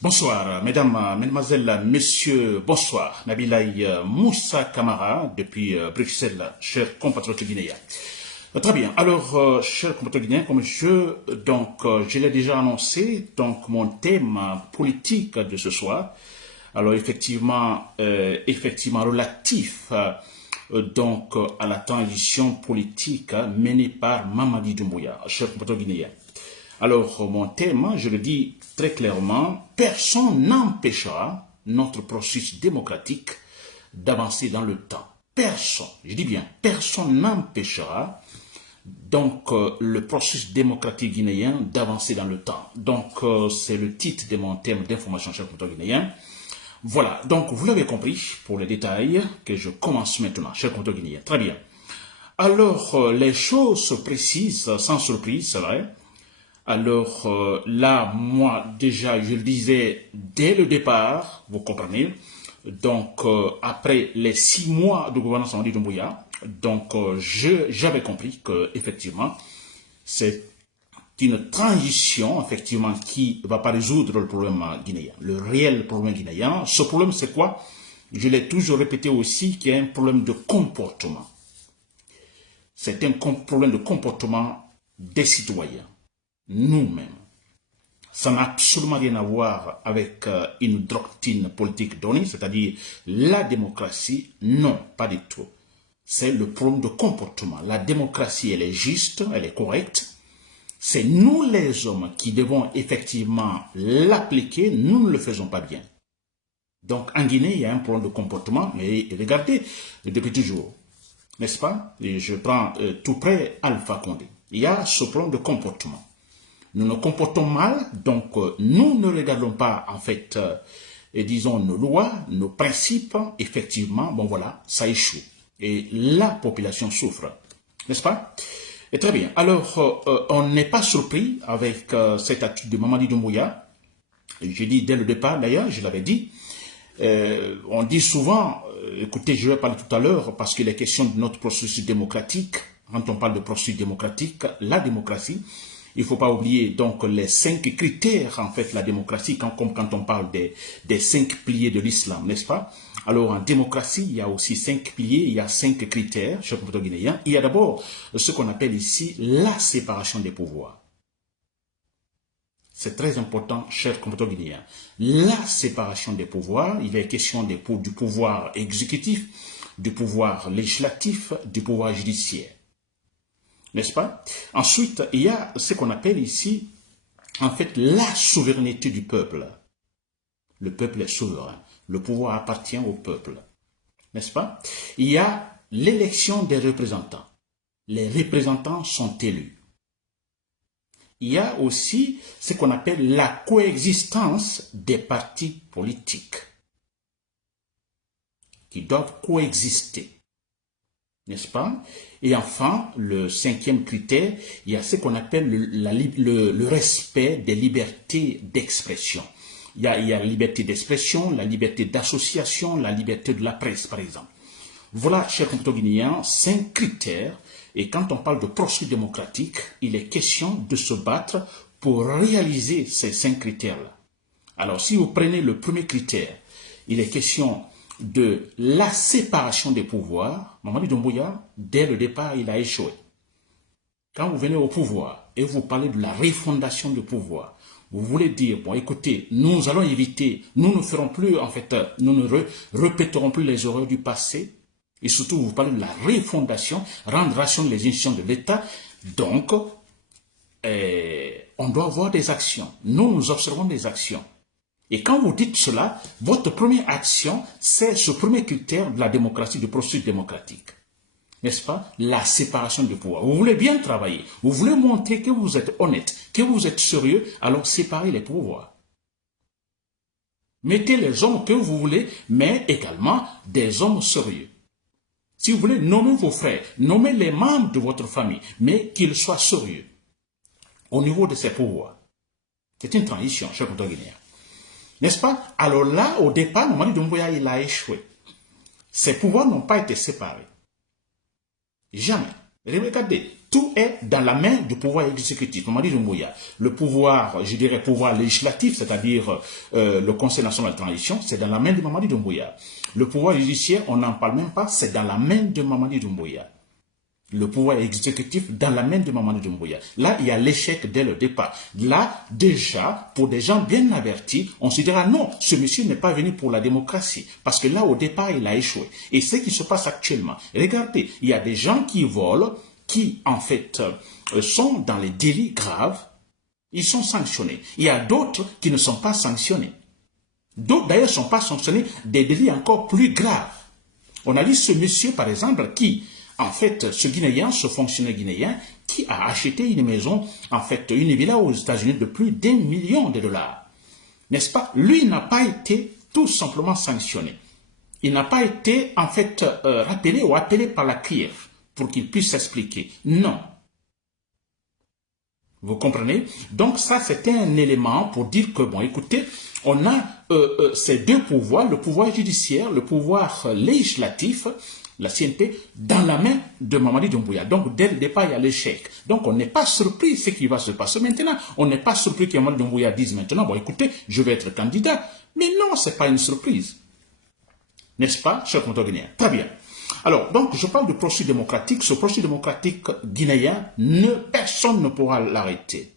Bonsoir, mesdames, mesdemoiselles, messieurs, bonsoir. Nabilaï Moussa Kamara, depuis Bruxelles, cher compatriote guinéen. Très bien. Alors, cher compatriote guinéen, comme je l'ai déjà annoncé, donc mon thème politique de ce soir, alors effectivement relatif à la transition politique menée par Mamadi Doumbouya, cher compatriote guinéen. Alors, mon thème, je le dis très clairement, personne n'empêchera notre processus démocratique d'avancer dans le temps. Personne, je dis bien, personne n'empêchera le processus démocratique guinéen d'avancer dans le temps. C'est le titre de mon thème d'information cher compteur guinéen. Voilà, donc vous l'avez compris, pour les détails, que je commence maintenant, cher compteur guinéen. Très bien. Alors, les choses se précisent sans surprise, c'est vrai. Alors là, moi, déjà, je le disais dès le départ, vous comprenez. Après les 6 mois de gouvernance Mamadi Doumbouya, j'avais compris que effectivement, c'est une transition, effectivement, qui ne va pas résoudre le problème guinéen, le réel problème guinéen. Ce problème, c'est quoi? Je l'ai toujours répété aussi, qu'il y a un problème de comportement. C'est un problème de comportement des citoyens. Nous-mêmes. Ça n'a absolument rien à voir avec une doctrine politique donnée, c'est-à-dire la démocratie. Non, pas du tout. C'est le problème de comportement. La démocratie, elle est juste, elle est correcte. C'est nous les hommes qui devons effectivement l'appliquer. Nous ne le faisons pas bien. Donc en Guinée, il y a un problème de comportement, mais regardez, depuis toujours, n'est-ce pas? Et je prends tout près Alpha Condé. Il y a ce problème de comportement. Nous nous comportons mal, donc nous ne regardons pas en fait, disons, nos lois, nos principes, effectivement, bon voilà, ça échoue. Et la population souffre, n'est-ce pas? Et très bien, alors on n'est pas surpris avec cette attitude de Mamadi Doumbouya. Je dis dès le départ d'ailleurs, je l'avais dit, on dit souvent, écoutez, je vais parler tout à l'heure, parce qu'il est question de notre processus démocratique. Quand on parle de processus démocratique, la démocratie, il ne faut pas oublier donc les 5 critères, en fait, la démocratie, comme quand on parle des 5 piliers de l'islam, n'est-ce pas? Alors, en démocratie, il y a aussi 5 piliers, il y a 5 critères, cher compatriote guinéen. Il y a d'abord ce qu'on appelle ici la séparation des pouvoirs. C'est très important, cher compatriote guinéen. La séparation des pouvoirs, il est question du pouvoir exécutif, du pouvoir législatif, du pouvoir judiciaire. N'est-ce pas? Ensuite, il y a ce qu'on appelle ici, en fait, la souveraineté du peuple. Le peuple est souverain. Le pouvoir appartient au peuple. N'est-ce pas? Il y a l'élection des représentants. Les représentants sont élus. Il y a aussi ce qu'on appelle la coexistence des partis politiques qui doivent coexister. N'est-ce pas? Et enfin, le 5e critère, il y a ce qu'on appelle le respect des libertés d'expression. Il y a la liberté d'expression, la liberté d'association, la liberté de la presse, par exemple. Voilà, chers compatriotes guinéens, 5 critères. Et quand on parle de processus démocratique, il est question de se battre pour réaliser ces 5 critères-là. Alors, si vous prenez le premier critère, il est question de la séparation des pouvoirs. Mamadi Doumbouya, dès le départ, il a échoué. Quand vous venez au pouvoir et vous parlez de la refondation du pouvoir, vous voulez dire, bon écoutez, nous allons éviter, nous ne ferons plus, en fait, nous ne répéterons plus les erreurs du passé, et surtout vous parlez de la refondation, rendre rationales les institutions de l'État, donc on doit avoir des actions. Nous observons des actions. Et quand vous dites cela, votre première action, c'est ce premier critère de la démocratie, du processus démocratique. N'est-ce pas? La séparation du pouvoir. Vous voulez bien travailler, vous voulez montrer que vous êtes honnête, que vous êtes sérieux, alors séparez les pouvoirs. Mettez les hommes que vous voulez, mais également des hommes sérieux. Si vous voulez, nommez vos frères, nommez les membres de votre famille, mais qu'ils soient sérieux au niveau de ces pouvoirs. C'est une transition, cher compatriote guinéen. N'est-ce pas? Alors là, au départ, Mamadi Doumbouya, il a échoué. Ses pouvoirs n'ont pas été séparés. Jamais. Regardez, Tout est dans la main du pouvoir exécutif. Mamadi Doumbouya, le pouvoir, je dirais, pouvoir législatif, c'est-à-dire le Conseil national de transition, c'est dans la main de Mamadi Doumbouya. Le pouvoir judiciaire, on n'en parle même pas, c'est dans la main de Mamadi Doumbouya. Le pouvoir exécutif dans la main de Mamadi Doumbouya. Là, il y a l'échec dès le départ. Là, déjà, pour des gens bien avertis, on se dira non, ce monsieur n'est pas venu pour la démocratie. Parce que là, au départ, il a échoué. Et ce qui se passe actuellement, regardez, il y a des gens qui volent, qui, en fait, sont dans les délits graves. Ils sont sanctionnés. Il y a d'autres qui ne sont pas sanctionnés. D'autres, d'ailleurs, ne sont pas sanctionnés des délits encore plus graves. On a dit ce monsieur, par exemple, qui... En fait, ce Guinéen, ce fonctionnaire guinéen, qui a acheté une maison, en fait, une villa aux États-Unis de plus d'1 million de dollars. N'est-ce pas? Lui n'a pas été tout simplement sanctionné. Il n'a pas été, en fait, rappelé ou appelé par la CRIEF pour qu'il puisse s'expliquer. Non. Vous comprenez? Donc ça, c'était un élément pour dire que, bon, écoutez, on a ces deux pouvoirs, le pouvoir judiciaire, le pouvoir législatif, la CNP, dans la main de Mamadi Doumbouya. Donc, dès le départ, il y a l'échec. Donc, on n'est pas surpris de ce qui va se passer maintenant. On n'est pas surpris que Mamadi Doumbouya dise maintenant, bon, écoutez, je vais être candidat. Mais non, ce n'est pas une surprise. N'est-ce pas, cher compatriotes guinéens? Très bien. Alors, donc, je parle de processus démocratique. Ce processus démocratique guinéen, personne ne pourra l'arrêter.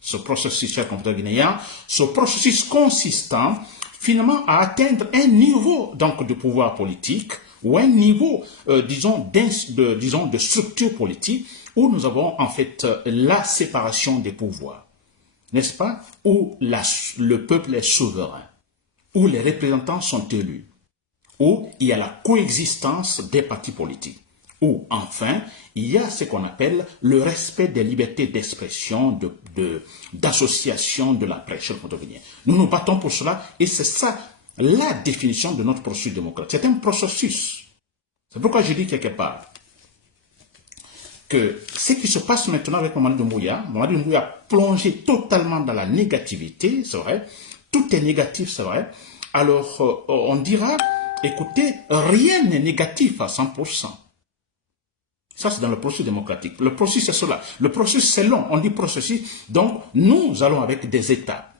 Ce processus, cher compatriotes guinéens, ce processus consistant, finalement, à atteindre un niveau, donc, de pouvoir politique, ou un niveau, disons, de structure politique, où nous avons en fait la séparation des pouvoirs, n'est-ce pas? Où le peuple est souverain, où les représentants sont élus, où il y a la coexistence des partis politiques, où enfin, il y a ce qu'on appelle le respect des libertés d'expression, d'association de la presse. Nous nous battons pour cela, et c'est ça la définition de notre processus démocratique. C'est un processus. C'est pourquoi je dis quelque part que ce qui se passe maintenant avec Mamadi Doumbouya a plongé totalement dans la négativité, c'est vrai. Tout est négatif, c'est vrai. Alors, on dira, écoutez, rien n'est négatif à 100%. Ça, c'est dans le processus démocratique. Le processus, c'est cela. Le processus, c'est long. On dit processus. Donc, nous allons avec des étapes.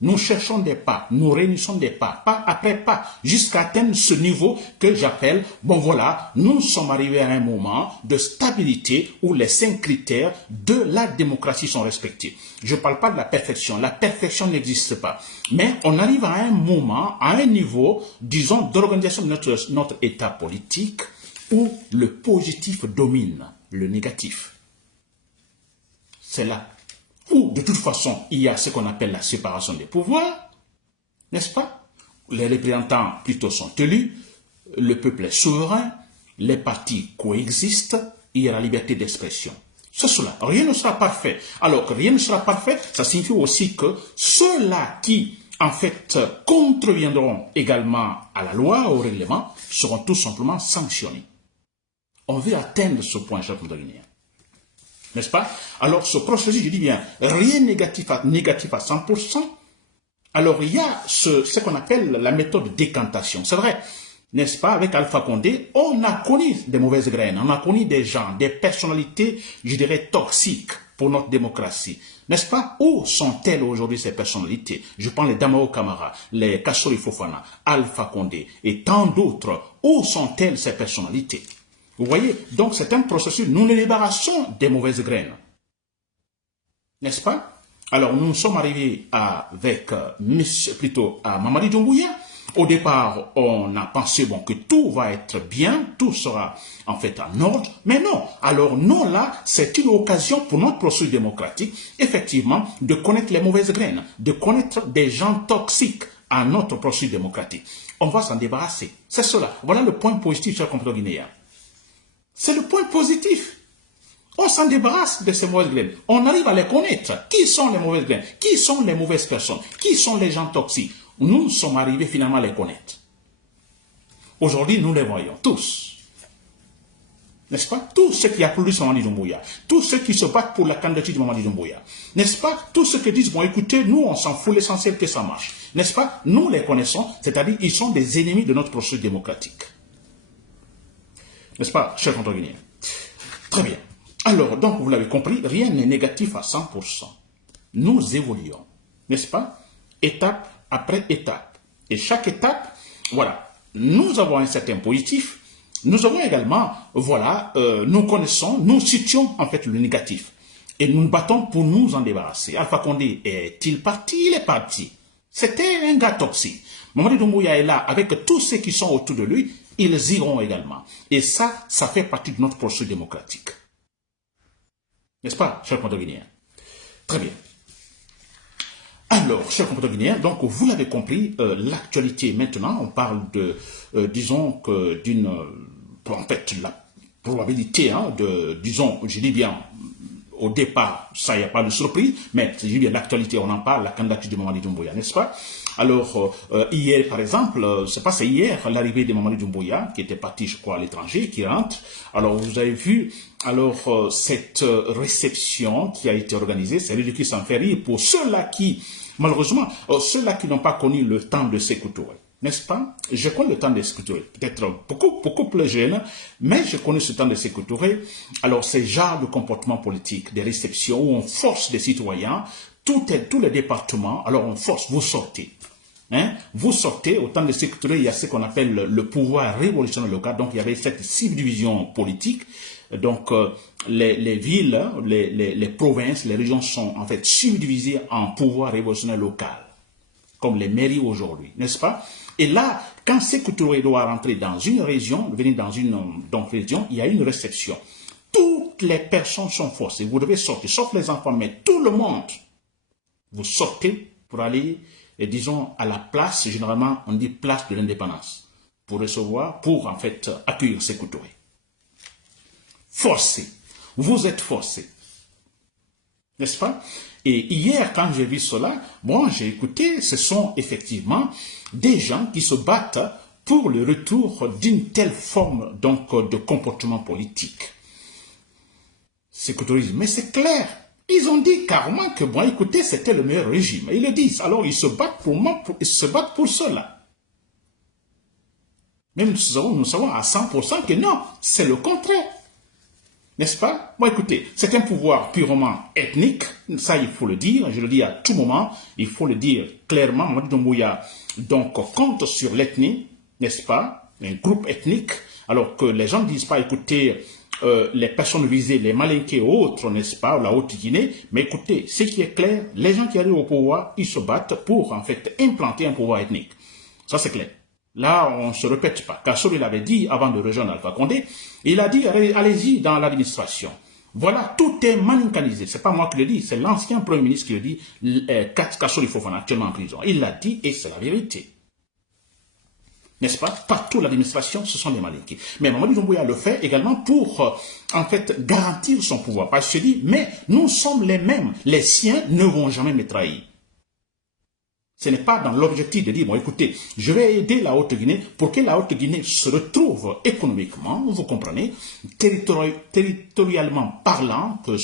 Nous cherchons des pas, nous réunissons des pas après pas, jusqu'à atteindre ce niveau que j'appelle, bon voilà, nous sommes arrivés à un moment de stabilité où les 5 critères de la démocratie sont respectés. Je ne parle pas de la perfection n'existe pas, mais on arrive à un moment, à un niveau, disons, d'organisation de notre état politique où le positif domine le négatif. C'est là. Où, de toute façon, il y a ce qu'on appelle la séparation des pouvoirs, n'est-ce pas? Les représentants plutôt sont élus, le peuple est souverain, les partis coexistent, il y a la liberté d'expression. C'est cela. Rien ne sera parfait. Alors que rien ne sera parfait, ça signifie aussi que ceux-là qui, en fait, contreviendront également à la loi, au règlement, seront tout simplement sanctionnés. On veut atteindre ce point, cher compatriotes. N'est-ce pas? Alors, ce processus, je dis bien, rien négatif à 100%. Alors, il y a ce qu'on appelle la méthode de décantation. C'est vrai, n'est-ce pas? Avec Alpha Condé, on a connu des mauvaises graines, on a connu des gens, des personnalités, je dirais, toxiques pour notre démocratie. N'est-ce pas? Où sont-elles aujourd'hui ces personnalités? Je prends les Damao Camara, les Kassori Fofana, Alpha Condé et tant d'autres. Où sont-elles ces personnalités? Vous voyez, donc c'est un processus, nous nous débarrassons des mauvaises graines. N'est-ce pas? Alors nous sommes arrivés avec à Mamadi Doumbouya. Au départ, on a pensé bon, que tout va être bien, tout sera en fait en ordre, mais non. Alors non, là, c'est une occasion pour notre processus démocratique, effectivement, de connaître les mauvaises graines, de connaître des gens toxiques à notre processus démocratique. On va s'en débarrasser. C'est cela. Voilà le point positif, cher compatriotes guinéens. C'est le point positif. On s'en débarrasse de ces mauvaises graines. On arrive à les connaître. Qui sont les mauvaises graines? Qui sont les mauvaises personnes? Qui sont les gens toxiques? Nous sommes arrivés finalement à les connaître. Aujourd'hui, nous les voyons tous. N'est-ce pas? Tous ceux qui applaudissent Mamadi Doumbouya, tous ceux qui se battent pour la candidature de Mamadi Doumbouya, n'est-ce pas? Tous ceux qui disent, bon écoutez, nous on s'en fout, l'essentiel que ça marche. N'est-ce pas? Nous les connaissons, c'est-à-dire ils sont des ennemis de notre processus démocratique. N'est-ce pas, chers compatriotes guinéens? Très bien. Alors, donc, vous l'avez compris, rien n'est négatif à 100%. Nous évoluons, n'est-ce pas? Étape après étape. Et chaque étape, voilà, nous avons un certain positif. Nous avons également, voilà, nous connaissons, nous situons en fait le négatif. Et nous nous battons pour nous en débarrasser. Alpha Condé est-il parti? Il est parti. C'était un gars toxique. Mamadi Doumbouya est là avec tous ceux qui sont autour de lui. Ils iront également. Et ça fait partie de notre processus démocratique. N'est-ce pas, chers compatriotes guinéens? Très bien. Alors, chers compatriotes guinéens, donc vous l'avez compris, l'actualité maintenant, on parle de, disons que d'une, en fait, la probabilité disons, je dis bien, au départ, ça, il n'y a pas de surprise, mais je dis bien l'actualité, on en parle, la candidature de Mamadi Doumbouya, n'est-ce pas? Alors, hier, par exemple, c'est hier, l'arrivée de Mamadi Doumbouya, qui était parti, je crois, à l'étranger, qui rentre. Alors, vous avez vu, alors, cette réception qui a été organisée, c'est ridicule, ça me fait rire pour ceux-là qui, malheureusement, ceux-là qui n'ont pas connu le temps de Sékou Touré. N'est-ce pas? Je connais le temps de Sékou Touré, peut-être beaucoup plus jeune, mais je connais ce temps de Sékou Touré. Alors, c'est genre de comportement politique, des réceptions où on force les citoyens, tous les départements, alors on force, vous sortez. Hein? Vous sortez, au temps de Sékou Touré, il y a ce qu'on appelle le pouvoir révolutionnaire local, donc il y avait cette subdivision politique. Donc, les villes, les provinces, les régions sont en fait subdivisées en pouvoir révolutionnaire local, comme les mairies aujourd'hui, n'est-ce pas? Et là, quand Sékou Touré doit rentrer dans une région, venir dans une région, il y a une réception. Toutes les personnes sont forcées, vous devez sortir, sauf les enfants, mais tout le monde. Vous sortez pour aller, disons, à la place, généralement on dit place de l'indépendance, pour recevoir, pour en fait accueillir Sékou Touré. Forcé, vous êtes forcé, n'est-ce pas? Et hier, quand j'ai vu cela, bon, j'ai écouté, ce sont effectivement des gens qui se battent pour le retour d'une telle forme donc, de comportement politique. Sékou Touré, mais c'est clair. Ils ont dit carrément que, bon, écoutez, c'était le meilleur régime. Ils le disent. Alors, ils se battent ils se battent pour cela. Même nous savons à 100% que non, c'est le contraire. N'est-ce pas? Bon, écoutez, c'est un pouvoir purement ethnique, ça il faut le dire, je le dis à tout moment, il faut le dire clairement. Mamadi Doumbouya donc compte sur l'ethnie, n'est-ce pas? Un groupe ethnique, alors que les gens ne disent pas, écoutez, les personnes visées, les Malinké et autres, n'est-ce pas, la Haute-Guinée, mais écoutez, ce qui est clair, les gens qui arrivent au pouvoir, ils se battent pour en fait implanter un pouvoir ethnique. Ça c'est clair. Là, on ne se répète pas. Kassori l'avait dit avant de rejoindre Alpha Condé. Il a dit, allez-y dans l'administration. Voilà, tout est malincanisé. C'est pas moi qui le dis, c'est l'ancien Premier ministre qui le dit, Kassori Fofana, actuellement en prison. Il l'a dit et c'est la vérité. N'est-ce pas? Partout l'administration, ce sont des Malinké. Mais Mamadi Doumbouya le fait également pour, en fait, garantir son pouvoir. Parce que je dis, mais nous sommes les mêmes. Les siens ne vont jamais me trahir. Ce n'est pas dans l'objectif de dire, bon écoutez, je vais aider la Haute-Guinée pour que la Haute-Guinée se retrouve économiquement, vous comprenez, territorialement parlant, que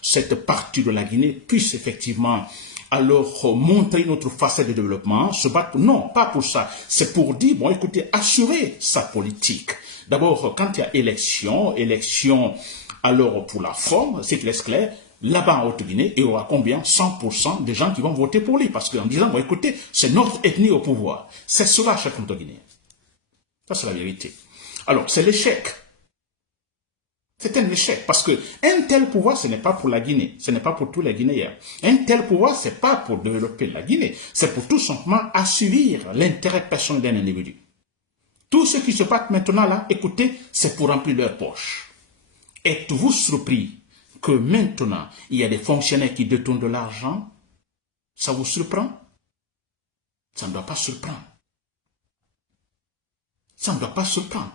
cette partie de la Guinée puisse effectivement alors montrer notre facette de développement, se battre, non, pas pour ça, c'est pour dire, bon écoutez, assurer sa politique. D'abord, quand il y a élection, alors pour la forme, c'est clair, là-bas en Haute-Guinée, il y aura combien? 100% de gens qui vont voter pour lui. Parce qu'en disant, bon, écoutez, c'est notre ethnie au pouvoir. C'est cela, chaque Haute-Guinéen. Ça, c'est la vérité. Alors, c'est l'échec. C'est un échec. Parce qu'un tel pouvoir, ce n'est pas pour la Guinée. Ce n'est pas pour tous les Guinéens. Un tel pouvoir, ce n'est pas pour développer la Guinée. C'est pour tout simplement assurer l'intérêt personnel d'un individu. Tous ceux qui se battent maintenant là, écoutez, c'est pour remplir leur poche. Êtes-vous surpris que maintenant, il y a des fonctionnaires qui détournent de l'argent? Ça vous surprend? Ça ne doit pas surprendre. Ça ne doit pas surprendre.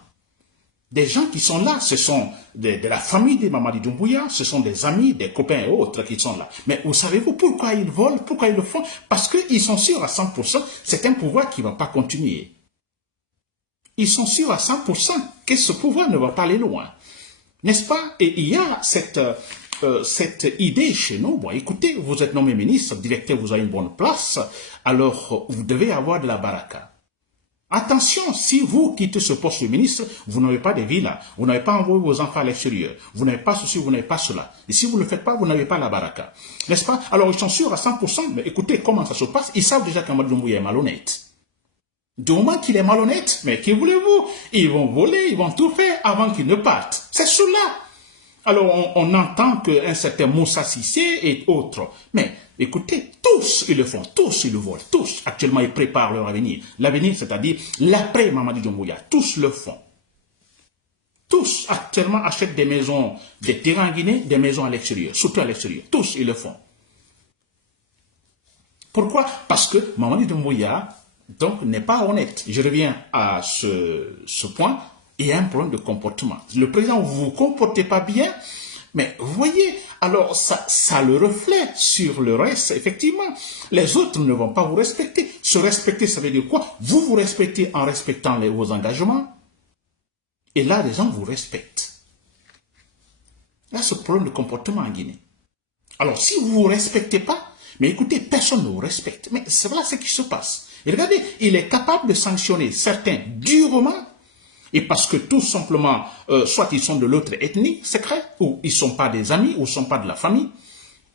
Des gens qui sont là, ce sont de la famille de Mamadi Doumbouya, ce sont des amis, des copains et autres qui sont là. Mais vous savez-vous pourquoi ils volent, pourquoi ils le font? Parce qu'ils sont sûrs à 100%, c'est un pouvoir qui ne va pas continuer. Ils sont sûrs à 100% que ce pouvoir ne va pas aller loin. N'est-ce pas? Et il y a cette idée chez nous. Bon, écoutez, vous êtes nommé ministre, directeur, vous avez une bonne place, alors vous devez avoir de la baraka. Attention, si vous quittez ce poste de ministre, vous n'avez pas de villa, vous n'avez pas envoyé vos enfants à l'extérieur, vous n'avez pas ceci, vous n'avez pas cela. Et si vous ne le faites pas, vous n'avez pas la baraka. N'est-ce pas? Alors ils sont sûrs à 100%, mais écoutez comment ça se passe. Ils savent déjà qu'Amadou Doumbouya est malhonnête. Du moment qu'il est malhonnête, mais que voulez-vous? Ils vont voler, ils vont tout faire avant qu'ils ne partent. C'est cela. Alors on entend qu'un certain Moussa Sissé et autres. Mais écoutez, tous ils le font, tous ils le volent, tous actuellement ils préparent leur avenir. L'avenir, c'est-à-dire l'après Mamadi Doumbouya, tous le font. Tous actuellement achètent des maisons, des terrains en Guinée, des maisons à l'extérieur, surtout à l'extérieur. Tous ils le font. Pourquoi? Parce que Mamadi Doumbouya donc n'est pas honnête. Je reviens à ce point. Il y a un problème de comportement. Le président, vous ne vous comportez pas bien, mais vous voyez, alors ça le reflète sur le reste. Effectivement, les autres ne vont pas vous respecter. Se respecter, ça veut dire quoi? Vous vous respectez en respectant vos engagements. Et là, les gens vous respectent. Là, ce problème de comportement en Guinée. Alors, si vous ne vous respectez pas, mais écoutez, personne ne vous respecte. Mais c'est voilà ce qui se passe. Et regardez, il est capable de sanctionner certains durement, et parce que tout simplement, soit ils sont de l'autre ethnie secret, ou ils ne sont pas des amis, ou ils ne sont pas de la famille,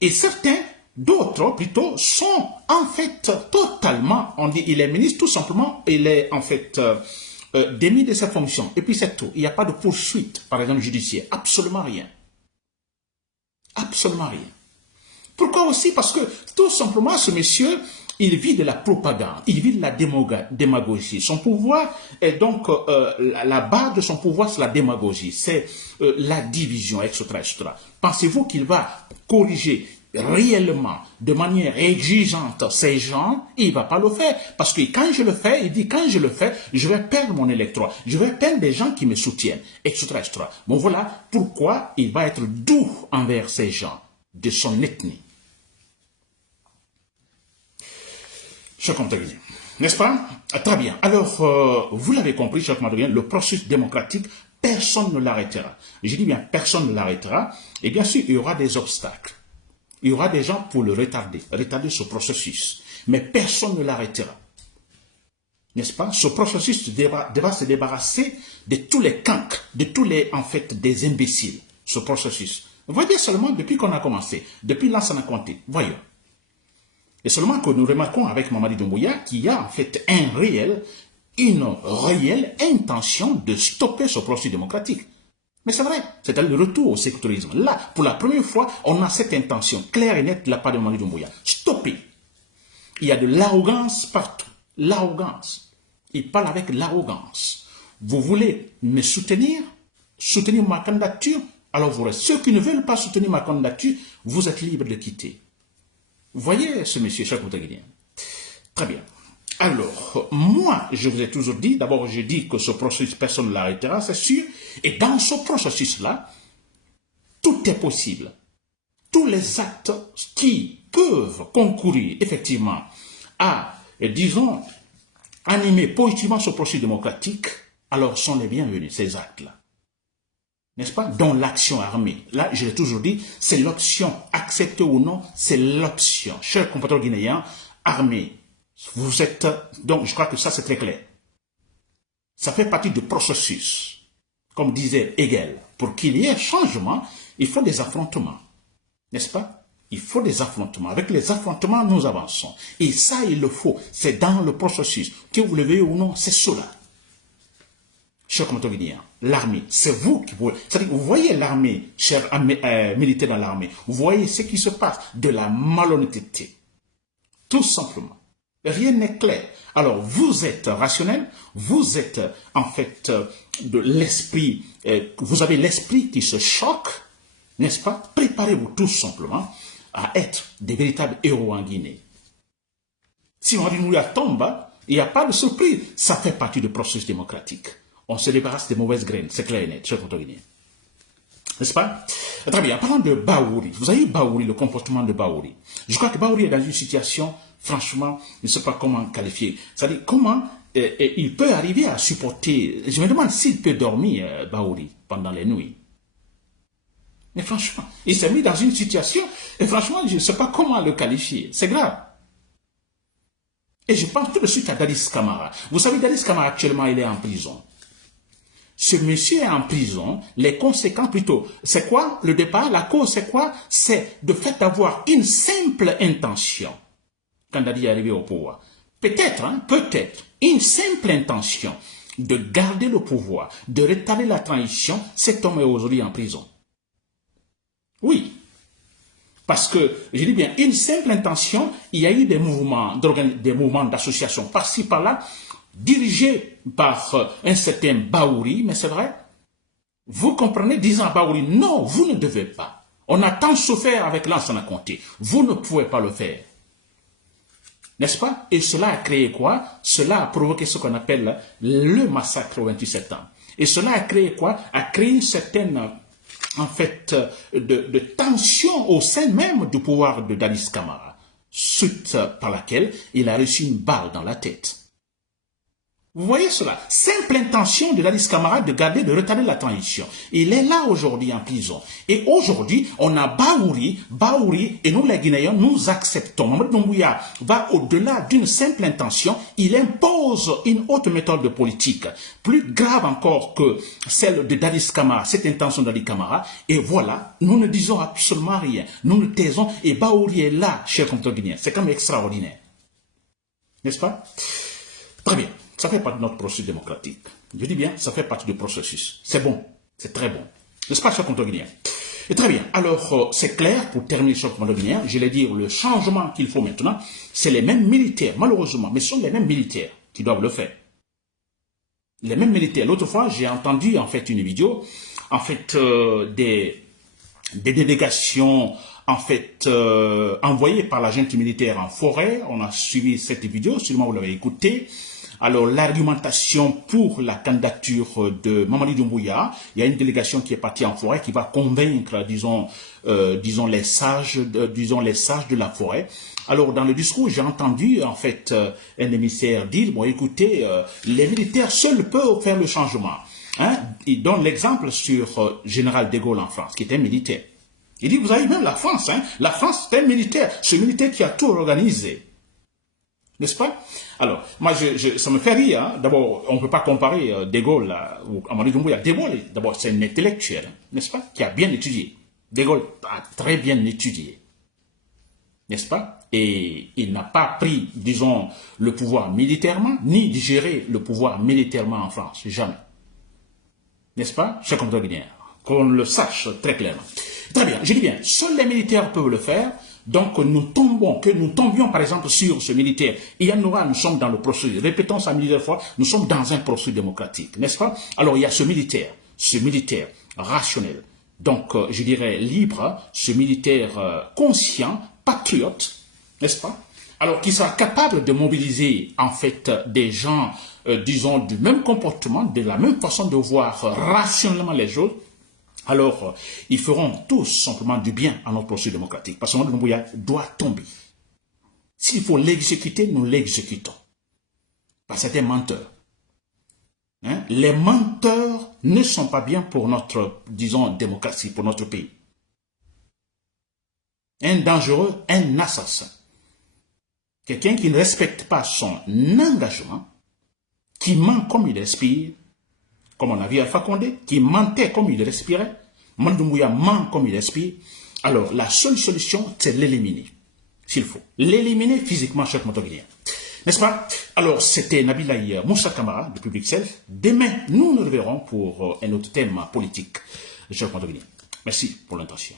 et certains, d'autres plutôt, sont en fait totalement, on dit il est ministre, tout simplement, il est en fait démis de sa fonction. Et puis c'est tout. Il n'y a pas de poursuite, par exemple judiciaire, absolument rien. Absolument rien. Pourquoi aussi? Parce que tout simplement, ce monsieur, il vit de la propagande, il vit de la démagogie. Son pouvoir est donc, la base de son pouvoir, c'est la démagogie, c'est la division, etc., etc. Pensez-vous qu'il va corriger réellement, de manière exigeante, ces gens? Il ne va pas le faire. Parce que quand je le fais, il dit, quand je le fais, je vais perdre mon électorat, je vais perdre des gens qui me soutiennent, etc., etc. Bon, voilà pourquoi il va être doux envers ces gens de son ethnie. Cher Comte-Guinéen, n'est-ce pas? Très bien. Alors, vous l'avez compris, cher Comte-Guinéen, le processus démocratique, personne ne l'arrêtera. Je dis bien, personne ne l'arrêtera. Et bien sûr, il y aura des obstacles. Il y aura des gens pour le retarder ce processus. Mais personne ne l'arrêtera. N'est-ce pas? Ce processus devra se débarrasser de tous les cancres, de tous les, en fait, des imbéciles. Ce processus. Voyez seulement depuis qu'on a commencé, depuis Lansana Conté. Voyons. Et seulement que nous remarquons avec Mamadi Doumbouya qu'il y a en fait une réelle intention de stopper ce processus démocratique. Mais c'est vrai, c'est-à-dire le retour au sécularisme. Là, pour la première fois, on a cette intention claire et nette de la part de Mamadi Doumbouya. Stopper. Il y a de l'arrogance partout. L'arrogance. Il parle avec l'arrogance. Vous voulez me soutenir ma candidature? Alors vous restez. Ceux qui ne veulent pas soutenir ma candidature, vous êtes libres de quitter. Vous voyez ce monsieur, cher Comte-Guinéen? Très bien. Alors, moi, je vous ai toujours dit, d'abord, je dis que ce processus, personne ne l'arrêtera, c'est sûr. Et dans ce processus-là, tout est possible. Tous les actes qui peuvent concourir, effectivement, à, disons, animer positivement ce processus démocratique, alors sont les bienvenus, ces actes-là. N'est-ce pas? Dont l'action armée. Là, je l'ai toujours dit, c'est l'option. Accepter ou non, c'est l'option. Chers compatriotes guinéens, armée, vous êtes... Donc, je crois que ça, c'est très clair. Ça fait partie du processus. Comme disait Hegel, pour qu'il y ait changement, il faut des affrontements. N'est-ce pas? Il faut des affrontements. Avec les affrontements, nous avançons. Et ça, il le faut. C'est dans le processus. Que vous le veuillez ou non, c'est cela. Chers compatriotes guinéens, l'armée, c'est vous qui pouvez... C'est-à-dire, vous voyez l'armée, chers militaires dans l'armée, vous voyez ce qui se passe, de la malhonnêteté. Tout simplement. Rien n'est clair. Alors, vous êtes rationnel, vous êtes en fait de l'esprit, vous avez l'esprit qui se choque, n'est-ce pas? Préparez-vous tout simplement à être des véritables héros en Guinée. Si on dit nous la tombe, il n'y a pas de surprise. Ça fait partie du processus démocratique. On se débarrasse des mauvaises graines, c'est clair et net, cher Comte-Guinéen. N'est-ce pas? Très bien, parlant de Bahouri, vous avez vu Bahouri, le comportement de Bahouri. Je crois que Bahouri est dans une situation, franchement, je ne sais pas comment qualifier. C'est-à-dire, comment il peut arriver à supporter... Je me demande s'il peut dormir, Bahouri, pendant les nuits. Mais franchement, il s'est mis dans une situation, et franchement, je ne sais pas comment le qualifier. C'est grave. Et je pense tout de suite à Dadis Camara. Vous savez, Dadis Camara, actuellement, il est en prison. Ce monsieur est en prison. Les conséquences, plutôt, c'est quoi le départ? La cause, c'est quoi? C'est le fait d'avoir une simple intention. Quand Dadi est arrivé au pouvoir. Peut-être, peut-être, une simple intention de garder le pouvoir, de retarder la transition, cet homme est aujourd'hui en prison. Oui. Parce que, je dis bien, une simple intention, il y a eu des mouvements d'association par-ci, par-là, dirigés par un certain Baouri, mais c'est vrai. Vous comprenez, disant à Baouri, non, vous ne devez pas. On a tant souffert avec Lansana Conté. Vous ne pouvez pas le faire. N'est-ce pas? Et cela a créé quoi? Cela a provoqué ce qu'on appelle le massacre au 28 septembre. Et cela a créé quoi? A créé une certaine, en fait, de tension au sein même du pouvoir de Dadis Camara, suite par laquelle il a reçu une balle dans la tête. Vous voyez cela? Simple intention de Dadis Camara de garder, de retarder la transition. Il est là aujourd'hui en prison. Et aujourd'hui, on a Baouri, et nous les Guinéens, nous acceptons. Mamadou Doumbouya va au-delà d'une simple intention. Il impose une autre méthode de politique, plus grave encore que celle de Dadis Camara, cette intention de Dadis Camara. Et voilà, nous ne disons absolument rien. Nous nous taisons et Baouri est là, chers compatriotes guinéens. C'est quand même extraordinaire. N'est-ce pas? Très bien. Ça fait partie de notre processus démocratique. Je dis bien, ça fait partie du processus. C'est bon, c'est très bon. N'est-ce pas, chers compatriotes guinéens? Et très bien. Alors, c'est clair, pour terminer, chers compatriotes guinéens, je vais dire, le changement qu'il faut maintenant, c'est les mêmes militaires, malheureusement, mais ce sont les mêmes militaires qui doivent le faire. Les mêmes militaires. L'autre fois, j'ai entendu, en fait, une vidéo, en fait, des délégations, en fait, envoyées par la junte militaire en forêt. On a suivi cette vidéo, sûrement vous l'avez écoutée. Alors, l'argumentation pour la candidature de Mamadi Doumbouya, il y a une délégation qui est partie en forêt qui va convaincre, disons les sages de la forêt. Alors, dans le discours, j'ai entendu, en fait, un émissaire dire, bon, écoutez, les militaires seuls peuvent faire le changement. Il donne l'exemple sur Général de Gaulle en France, qui était militaire. Il dit, vous avez même la France, la France, c'est un militaire, ce militaire qui a tout organisé. N'est-ce pas? Alors, moi, ça me fait rire. D'abord, on ne peut pas comparer De Gaulle ou Mamadi Doumbouya. De Gaulle, d'abord, c'est un intellectuel, n'est-ce pas, qui a bien étudié. De Gaulle a très bien étudié, n'est-ce pas? Et il n'a pas pris, disons, le pouvoir militairement, ni digéré le pouvoir militairement en France. Jamais. N'est-ce pas? Chers compatriotes guinéens, qu'on le sache très clairement. Très bien, je dis bien, seuls les militaires peuvent le faire. Donc, que nous tombions par exemple sur ce militaire. Et nous sommes dans le processus, répétons ça milliers de fois, nous sommes dans un processus démocratique, n'est-ce pas? Alors, il y a ce militaire rationnel, donc je dirais libre, ce militaire conscient, patriote, n'est-ce pas? Alors, qui sera capable de mobiliser en fait des gens, disons, du même comportement, de la même façon de voir rationnellement les choses. Alors, ils feront tous simplement du bien à notre processus démocratique. Parce que Mamadi Doumbouya doit tomber. S'il faut l'exécuter, nous l'exécutons. Parce que c'est un menteur. Les menteurs ne sont pas bien pour notre, disons, démocratie, pour notre pays. Un dangereux, un assassin. Quelqu'un qui ne respecte pas son engagement, qui ment comme il respire, comme on a vu Alpha Condé, qui mentait comme il respirait. Mamadi Doumbouya ment comme il respire. Alors, la seule solution, c'est l'éliminer, s'il faut. L'éliminer physiquement, chers compatriotes guinéens. N'est-ce pas? Alors, c'était Nabilaye Moussa Camara, de Public Self. Demain, nous nous reverrons pour un autre thème politique, chers compatriotes guinéens. Merci pour l'intention.